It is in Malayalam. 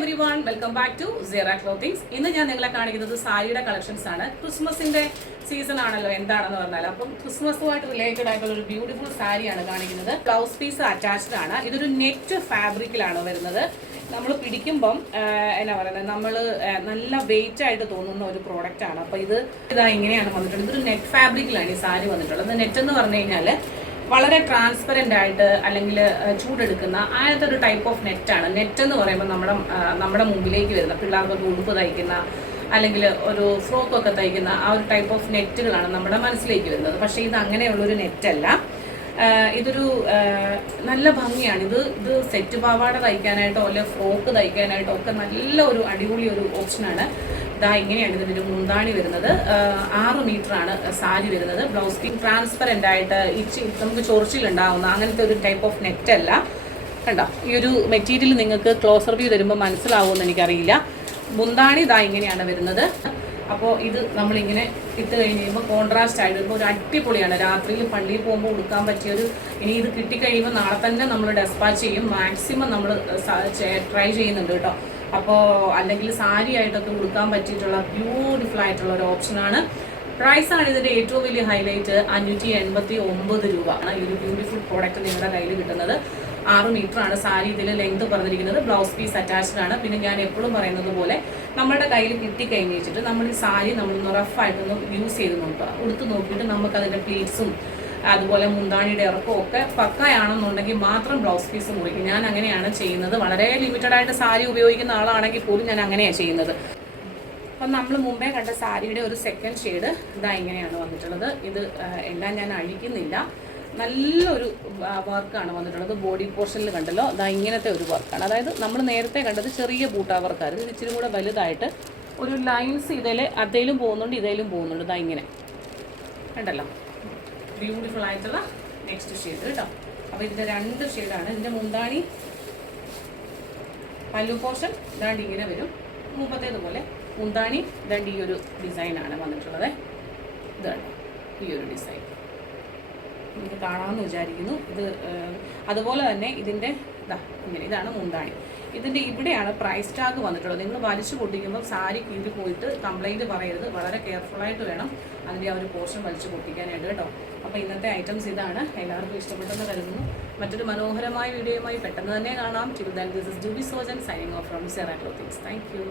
everyone, welcome back to Zera Clothings. ഇന്ന് ഞാൻ നിങ്ങളെ കാണിക്കുന്നത് സാരിയുടെ കളക്ഷൻസ് ആണ്. ക്രിസ്മസിന്റെ സീസൺ ആണല്ലോ, എന്താണെന്ന് പറഞ്ഞാൽ അപ്പം ക്രിസ്മസുമായിട്ട് റിലേറ്റഡ് ആയിട്ടുള്ള ഒരു ബ്യൂട്ടിഫുൾ സാരിയാണ് കാണിക്കുന്നത്. ബ്ലൗസ് പീസ് അറ്റാച്ച്ഡ് ആണ്. ഇതൊരു നെറ്റ് ഫാബ്രിക്കിലാണ് വരുന്നത്. നമ്മൾ പിടിക്കുമ്പം എന്നാ പറയുന്നത്, നമ്മൾ നല്ല വെയിറ്റ് ആയിട്ട് തോന്നുന്ന ഒരു പ്രോഡക്റ്റ് ആണ്. അപ്പോൾ ഇതാ ഇങ്ങനെയാണ് വന്നിട്ടുള്ളത്. ഇതൊരു നെറ്റ് ഫാബ്രിക്കിലാണ് ഈ സാരി വന്നിട്ടുള്ളത്. നെറ്റ് എന്ന് പറഞ്ഞു കഴിഞ്ഞാൽ വളരെ ട്രാൻസ്പെറൻ്റ് ആയിട്ട് അല്ലെങ്കിൽ ചൂടെടുക്കുന്ന അങ്ങനത്തെ ഒരു ടൈപ്പ് ഓഫ് നെറ്റാണ്. നെറ്റ് എന്ന് പറയുമ്പോൾ നമ്മുടെ മുമ്പിലേക്ക് വരുന്ന പിള്ളേർക്കൊക്കെ ഉടുപ്പ് തയ്ക്കുന്ന അല്ലെങ്കിൽ ഒരു ഫ്രോക്കൊക്കെ തയ്ക്കുന്ന ആ ഒരു ടൈപ്പ് ഓഫ് നെറ്റുകളാണ് നമ്മുടെ മനസ്സിലേക്ക് വരുന്നത്. പക്ഷേ ഇത് അങ്ങനെയുള്ളൊരു നെറ്റല്ല. ഇതൊരു നല്ല ഭംഗിയാണ്. ഇത് സെറ്റ് പാവാട തയ്ക്കാനായിട്ടോ അല്ലെങ്കിൽ ഫ്രോക്ക് തയ്ക്കാനായിട്ടോ ഒക്കെ നല്ല ഒരു അടിപൊളി ഒരു ഓപ്ഷനാണ്. ഇതാ ഇങ്ങനെയാണ് ഇതിൻ്റെ മുന്താണി വരുന്നത്. 6 മീറ്ററാണ് സാരി വരുന്നത്. ബ്ലൗസ് പീസ് ട്രാൻസ്പെറൻ്റ് ആയിട്ട് നമുക്ക് ചൊറിച്ചിലുണ്ടാവുന്ന അങ്ങനത്തെ ഒരു ടൈപ്പ് ഓഫ് നെറ്റല്ല. കണ്ടോ, ഈ ഒരു മെറ്റീരിയൽ നിങ്ങൾക്ക് ക്ലോസർ വ്യൂ തരുമ്പോൾ മനസ്സിലാവുമെന്ന് എനിക്കറിയില്ല. മുന്താണി ഇതാ ഇങ്ങനെയാണ് വരുന്നത്. അപ്പോൾ ഇത് നമ്മളിങ്ങനെ ഇട്ട് കഴിഞ്ഞ് കഴിയുമ്പോൾ കോൺട്രാസ്റ്റ് ആയിട്ട് വരുമ്പോൾ ഒരു അടിപൊളിയാണ്. രാത്രിയിൽ പള്ളിയിൽ പോകുമ്പോൾ ഉടുക്കാൻ പറ്റിയൊരു, ഇനി ഇത് കിട്ടിക്കഴിയുമ്പോൾ നാളെ തന്നെ നമ്മൾ ഡെസ്പാച്ച് ചെയ്യും. മാക്സിമം നമ്മൾ ട്രൈ ചെയ്യുന്നുണ്ട് കേട്ടോ. അപ്പോൾ അല്ലെങ്കിൽ സാരി ആയിട്ടൊക്കെ ഉടുക്കാൻ പറ്റിയിട്ടുള്ള ബ്യൂട്ടിഫുൾ ആയിട്ടുള്ള ഒരു ഓപ്ഷനാണ്. പ്രൈസാണ് ഇതിൻ്റെ ഏറ്റവും വലിയ ഹൈലൈറ്റ്. 589 രൂപ ആണ് ഈ ഒരു ബ്യൂട്ടിഫുൾ പ്രോഡക്റ്റ് നിങ്ങളുടെ കയ്യിൽ കിട്ടുന്നത്. 6 മീറ്ററാണ് സാരി. ഇതിൽ ലെങ്ത് പറഞ്ഞിരിക്കുന്നത്. ബ്ലൗസ് പീസ് അറ്റാച്ച്ഡ് ആണ്. പിന്നെ ഞാൻ എപ്പോഴും പറയുന്നത് പോലെ നമ്മുടെ കയ്യിൽ കിട്ടിക്കഴിഞ്ഞ് വെച്ചിട്ട് നമ്മൾ ഈ സാരി നമ്മളൊന്ന് റഫായിട്ടൊന്ന് യൂസ് ചെയ്ത് നോക്കുക. ഉടുത്ത് നോക്കിയിട്ട് നമുക്കതിൻ്റെ പ്ലീറ്റ്സും അതുപോലെ മുന്താണിയുടെ ഇറക്കവും ഒക്കെ പക്കയാണെന്നുണ്ടെങ്കിൽ മാത്രം ബ്ലൗസ് പീസ് മുറിക്കും. ഞാൻ അങ്ങനെയാണ് ചെയ്യുന്നത്. വളരെ ലിമിറ്റഡ് ആയിട്ട് സാരി ഉപയോഗിക്കുന്ന ആളാണെങ്കിൽ പോലും ഞാൻ അങ്ങനെയാണ് ചെയ്യുന്നത്. അപ്പം നമ്മൾ മുമ്പേ കണ്ട സാരിയുടെ ഒരു സെക്കൻഡ് ഷെയ്ഡ് ഇതാ ഇങ്ങനെയാണ് വന്നിട്ടുള്ളത്. ഇത് എല്ലാം ഞാൻ അഴിക്കുന്നില്ല. നല്ലൊരു വർക്കാണ് വന്നിട്ടുള്ളത്. ബോഡി പോർഷനിൽ കണ്ടല്ലോ, അതാ ഇങ്ങനത്തെ ഒരു വർക്കാണ്. അതായത് നമ്മൾ നേരത്തെ കണ്ടത് ചെറിയ ബൂട്ടാ വർക്കാണ്. ഇത് ഇച്ചിരി കൂടെ വലുതായിട്ട് ഒരു ലൈൻസ് അതേലും പോകുന്നുണ്ട്, ഇതേലും പോകുന്നുണ്ട്. ഇതാ ഇങ്ങനെ കണ്ടല്ലോ, ബ്യൂട്ടിഫുൾ ആയിട്ടുള്ള നെക്സ്റ്റ് ഷെയ്ഡ് കേട്ടോ. അപ്പോൾ ഇതിൻ്റെ 2 ഷെയ്ഡാണ്. ഇതിൻ്റെ മുന്താണി പല്ലു പോർഷൻ ഇതാണ്ട് ഇങ്ങനെ വരും. മുമ്പത്തേതുപോലെ മുന്താണി ഇതാണ്ട് ഈ ഒരു ഡിസൈനാണ് വന്നിട്ടുള്ളത്. ഇതാണ് ഈ ഒരു ഡിസൈൻ. നിങ്ങൾക്ക് കാണാമെന്ന് വിചാരിക്കുന്നു. ഇത് അതുപോലെ തന്നെ ഇതിൻ്റെ ഇതാണ് മുന്താണി. ഇതിൻ്റെ ഇവിടെയാണ് പ്രൈസ് ടാഗ് വന്നിട്ടുള്ളത്. നിങ്ങൾ വലിച്ചു പൊട്ടിക്കുമ്പോൾ സാരി കീഴിൽ പോയിട്ട് കംപ്ലൈൻറ്റ് പറയരുത്. വളരെ കെയർഫുള്ളായിട്ട് വേണം അതിൻ്റെ ആ ഒരു പോർഷൻ വലിച്ചു പൊട്ടിക്കാനായിട്ട് കേട്ടോ. അപ്പോൾ ഇന്നത്തെ ഐറ്റംസ് ഇതാണ്. എല്ലാവർക്കും ഇഷ്ടപ്പെട്ടെന്ന് കരുതുന്നു. മറ്റൊരു മനോഹരമായ വീഡിയോയുമായി പെട്ടെന്ന് തന്നെ കാണാം. Till then this is Juby Sojan signing off from Sera clothings. Thank U.